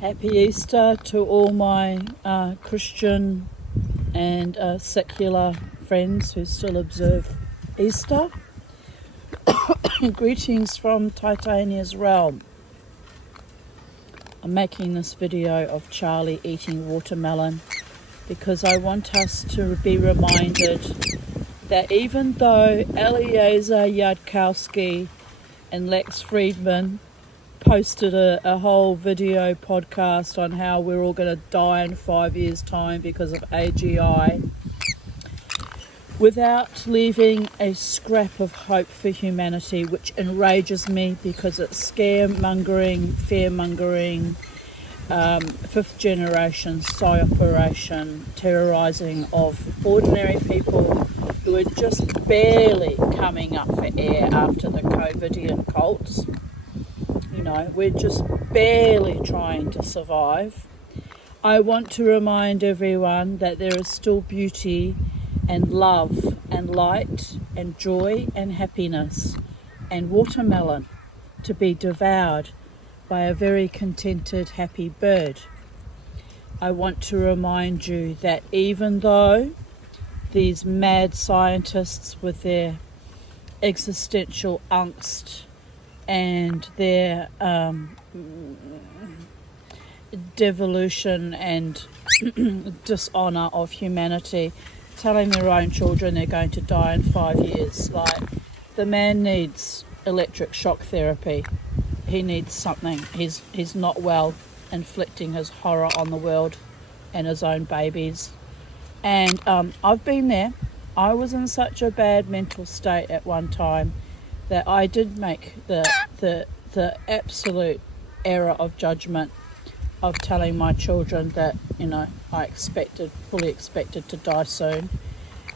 Happy Easter to all my Christian and secular friends who still observe Easter. Greetings from Titania's realm. I'm making this video of Charlie eating watermelon because I want us to be reminded that even though Eliezer Yudkowsky and Lex Friedman posted a whole video podcast on how we're all going to die in 5 years' time because of AGI, without leaving a scrap of hope for humanity, which enrages me because it's scaremongering, fear-mongering, fifth generation psi operation, terrorising of ordinary people who are just barely coming up for air after the COVIDian cults. You know, we're just barely trying to survive. I want to remind everyone that there is still beauty and love and light and joy and happiness and watermelon to be devoured by a very contented, happy bird. I want to remind you that even though these mad scientists with their existential angst and their devolution and dishonour of humanity, telling their own children they're going to die in 5 years. Like, the man needs electric shock therapy. He needs something. He's not well, inflicting his horror on the world and his own babies. And I've been there. I was in such a bad mental state at one time that I did make the absolute error of judgment of telling my children that, you know, I fully expected to die soon.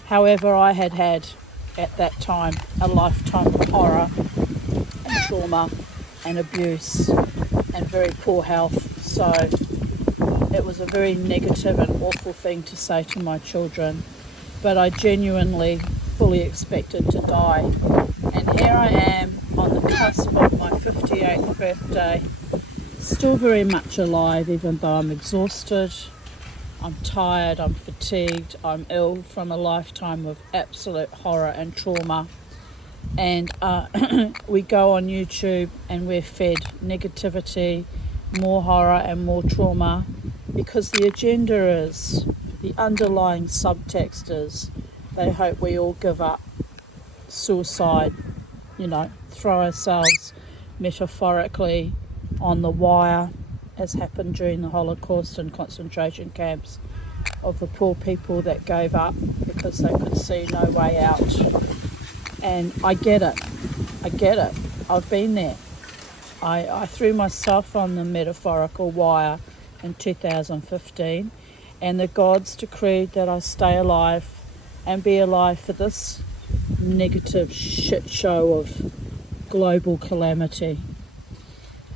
However, I had at that time a lifetime of horror and trauma and abuse and very poor health. So it was a very negative and awful thing to say to my children, but I genuinely fully expected to die. And here I am on the cusp of my 58th birthday, still very much alive, even though I'm exhausted, I'm tired, I'm fatigued, I'm ill from a lifetime of absolute horror and trauma. And we go on YouTube and we're fed negativity, more horror and more trauma, because the agenda is, the underlying subtext is, they hope we all give up, suicide, you know, throw ourselves metaphorically on the wire, as happened during the Holocaust and concentration camps, of the poor people that gave up because they could see no way out. And I get it. I've been there. I threw myself on the metaphorical wire in 2015, and the gods decreed that I stay alive and be alive for this negative shit show of global calamity.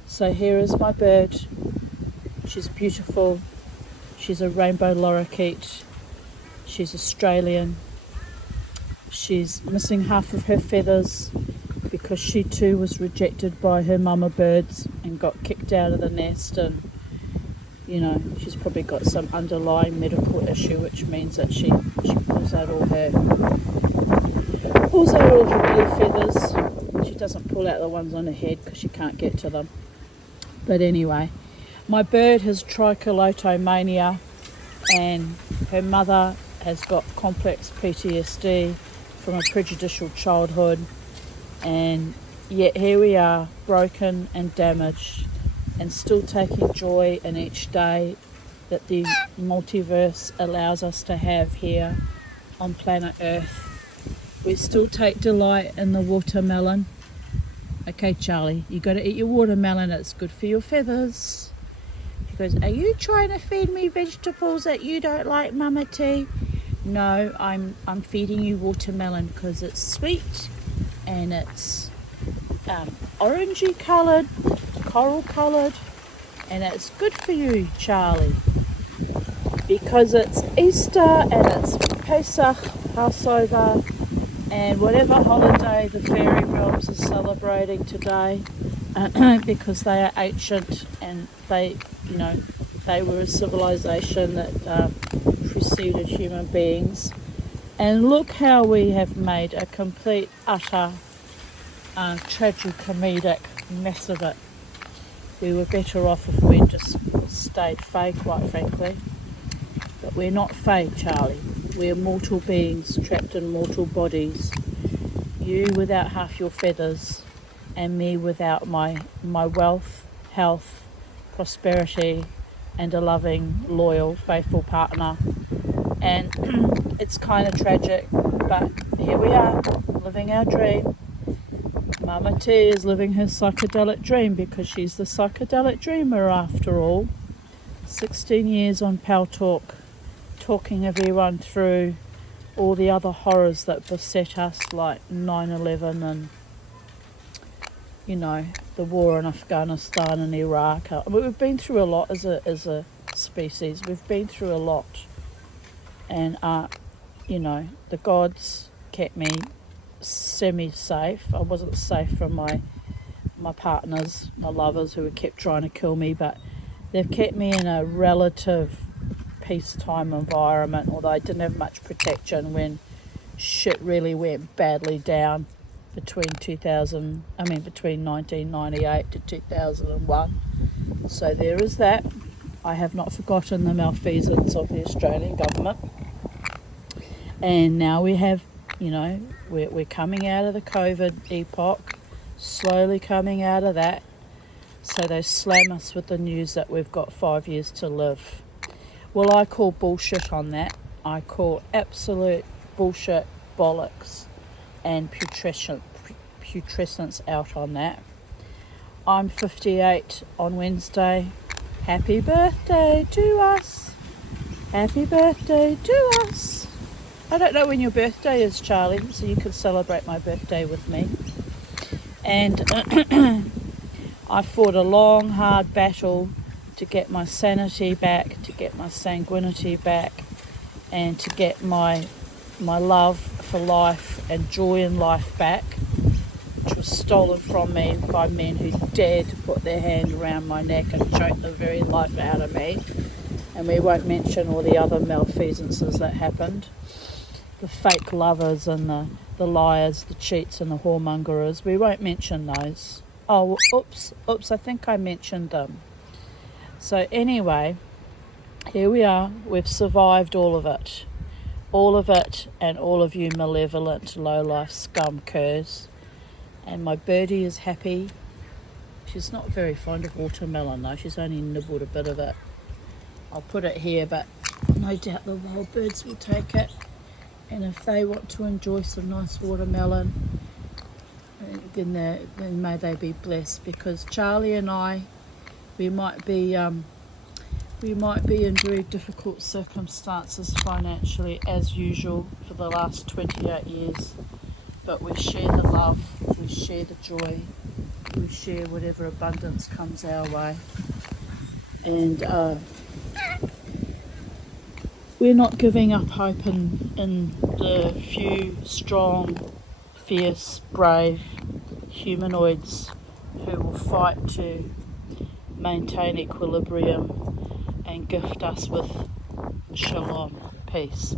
So here is my bird. She's beautiful. She's a rainbow lorikeet. She's Australian. She's missing half of her feathers because she too was rejected by her mama birds and got kicked out of the nest, and you know, she's probably got some underlying medical issue, which means that she pulls out all her blue feathers. She doesn't pull out the ones on her head because she can't get to them. But anyway, my bird has tricholotomania, and her mother has got complex PTSD from a prejudicial childhood, and yet here we are, broken and damaged, and still taking joy in each day that the multiverse allows us to have here on planet Earth. We still take delight in the watermelon. Okay, Charlie, you got to eat your watermelon. It's good for your feathers. She goes, are you trying to feed me vegetables that you don't like, Mama T? No, I'm feeding you watermelon because it's sweet and it's orangey coloured, coral coloured, and it's good for you, Charlie, because it's Easter and it's Pesach, Passover, and whatever holiday the fairy realms are celebrating today, because they are ancient and they you know, they were a civilization that preceded human beings. And look how we have made a complete, utter, tragicomedic mess of it. We were better off if we just stayed fey, quite frankly. But we're not fey, Charlie. We're mortal beings trapped in mortal bodies. You without half your feathers, and me without my wealth, health, prosperity, and a loving, loyal, faithful partner. And it's kind of tragic, but here we are, living our dream. Mama T is living her psychedelic dream because she's the psychedelic dreamer after all. 16 years on Pal Talk, talking everyone through all the other horrors that beset us, like 9/11 and, you know, the war in Afghanistan and Iraq. We've been through a lot as a species. We've been through a lot. And, you know, the gods kept me semi-safe. I wasn't safe from my partners, my lovers who kept trying to kill me, but they've kept me in a relative peacetime environment, although I didn't have much protection when shit really went badly down between 1998 to 2001. So there is that. I have not forgotten the malfeasance of the Australian government. And now we have, you know, we're coming out of the COVID epoch, slowly coming out of that. So they slam us with the news that we've got 5 years to live. Well, I call bullshit on that. I call absolute bullshit, bollocks, and putrescence out on that. I'm 58 on Wednesday. Happy birthday to us. Happy birthday to us. I don't know when your birthday is, Charlie, so you can celebrate my birthday with me. And I fought a long, hard battle to get my sanity back, to get my sanguinity back, and to get my love for life and joy in life back, which was stolen from me by men who dared to put their hand around my neck and choke the very life out of me. And we won't mention all the other malfeasances that happened. The fake lovers and the liars, the cheats and the whoremongers. We won't mention those. Oh, oops, I think I mentioned them. So anyway, here we are. We've survived all of it. All of it, and all of you malevolent, low-life scum curs. And my birdie is happy. She's not very fond of watermelon though. She's only nibbled a bit of it. I'll put it here, but no doubt the wild birds will take it. And if they want to enjoy some nice watermelon, then may they be blessed. Because Charlie and I, we might be in very difficult circumstances financially, as usual, for the last 28 years. But we share the love, we share the joy, we share whatever abundance comes our way. And we're not giving up hope in the few strong, fierce, brave humanoids who will fight to maintain equilibrium and gift us with shalom, peace.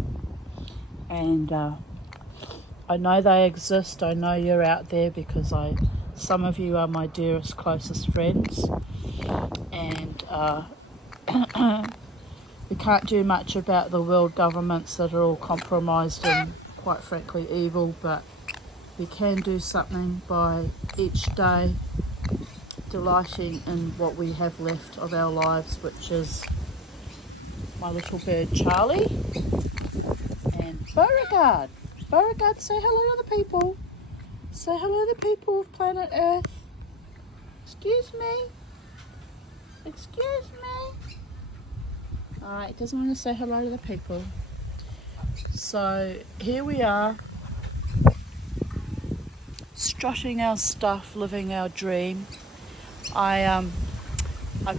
And I know they exist. I know you're out there because some of you are my dearest, closest friends. And we can't do much about the world governments that are all compromised and quite frankly evil, but we can do something by each day delighting in what we have left of our lives, which is my little bird Charlie and Beauregard. Beauregard, say hello to the people. Say hello to the people of planet Earth. Excuse me. Excuse me. Alright, doesn't want to say hello to the people. So here we are, strutting our stuff, living our dream. I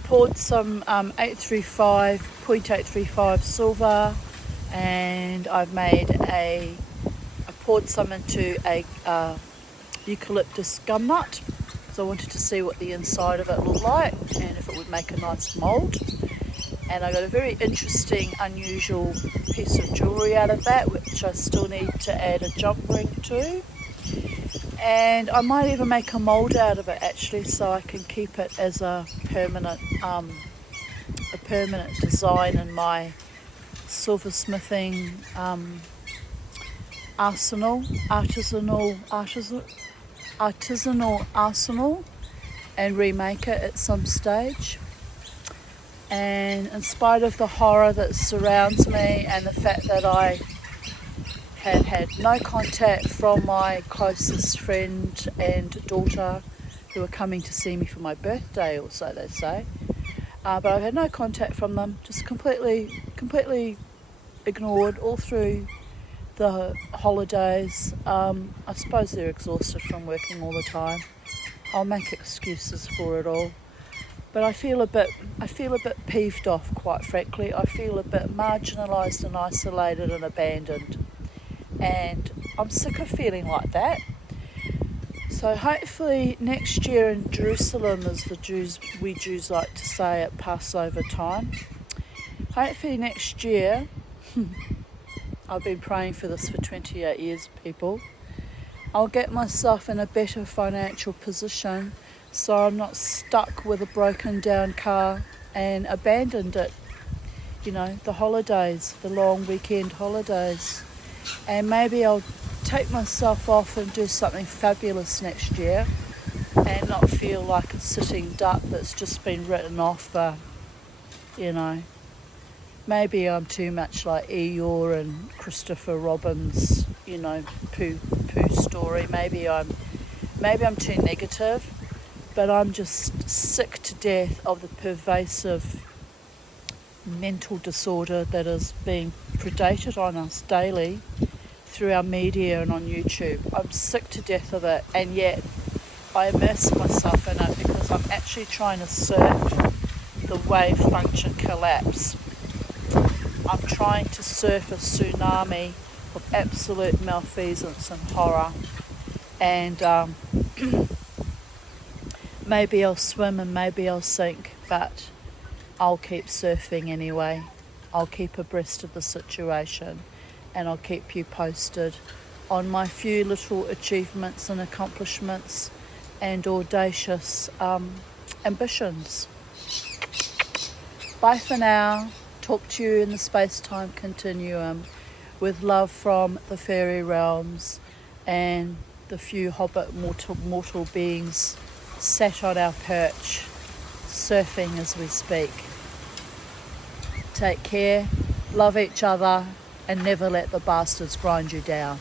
poured some 0.835 silver, and I poured some into a eucalyptus gum nut, because I wanted to see what the inside of it looked like and if it would make a nice mould. And I got a very interesting, unusual piece of jewellery out of that, which I still need to add a jump ring to. And I might even make a mould out of it actually, so I can keep it as a permanent design in my silversmithing artisanal arsenal, and remake it at some stage. And in spite of the horror that surrounds me and the fact that I had had no contact from my closest friend and daughter, who were coming to see me for my birthday, or so they say, but I've had no contact from them, just completely ignored all through the holidays. I suppose they're exhausted from working all the time. I'll make excuses for it all. But I feel a bit peeved off, quite frankly. I feel a bit marginalised and isolated and abandoned. And I'm sick of feeling like that. So hopefully next year in Jerusalem, as we Jews like to say at Passover time, hopefully next year, I've been praying for this for 28 years, people, I'll get myself in a better financial position so I'm not stuck with a broken down car and abandoned it. The holidays, the long weekend holidays. And maybe I'll take myself off and do something fabulous next year and not feel like a sitting duck that's just been written off for, maybe I'm too much like Eeyore and Christopher Robin's, poo story. Maybe I'm too negative, but I'm just sick to death of the pervasive mental disorder that is being predated on us daily through our media and on YouTube. I'm sick to death of it, and yet I immerse myself in it because I'm actually trying to surf the wave function collapse. I'm trying to surf a tsunami of absolute malfeasance and horror, and maybe I'll swim and maybe I'll sink, but I'll keep surfing anyway. I'll keep abreast of the situation, and I'll keep you posted on my few little achievements and accomplishments and audacious ambitions. Bye for now. Talk to you in the space-time continuum, with love from the fairy realms and the few hobbit mortal beings sat on our perch, surfing as we speak. Take care, love each other, and never let the bastards grind you down.